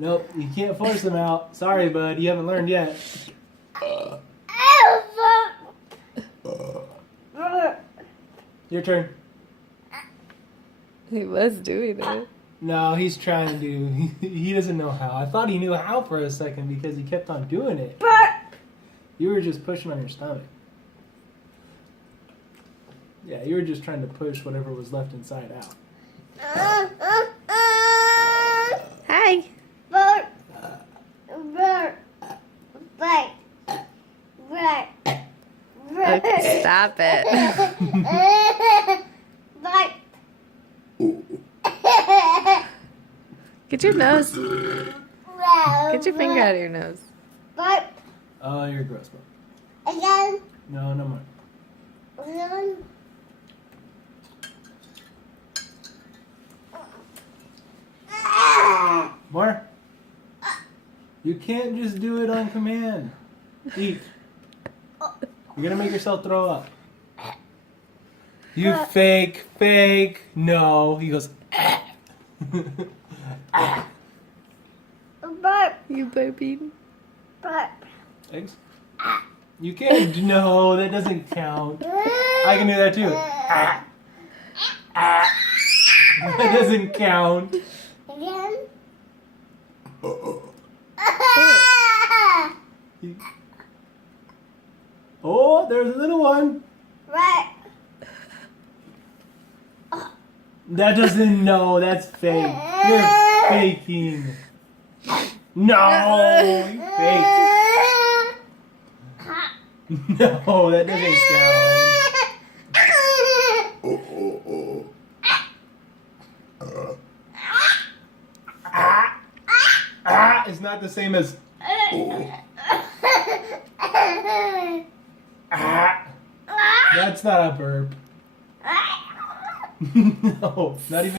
Nope, you can't force them out. Sorry, bud, you haven't learned yet. Your turn. He was doing it. No, he's trying to. He doesn't know how. I thought he knew how for a second because he kept on doing it. You were just pushing on your stomach. Yeah, you were just trying to push whatever was left inside out. Hi. Burp. Burp. Burp. Burp. Okay, stop it. Burp. Get your nose. Get your finger out of your nose. Burp. Oh, you're gross, bud. Again. No, no more. Again. More? You can't just do it on command. Eat. You're gonna make yourself throw up. You fake. No. He goes, Burp. You burping? Burp. Eggs? You can't. No, that doesn't count. I can do that too. That doesn't count. Again. Oh, there's a little one. Burp. That doesn't. No, that's fake. You're faking. No, you fake. No, that doesn't count. It's not the same as. That's not a burp. No, not even.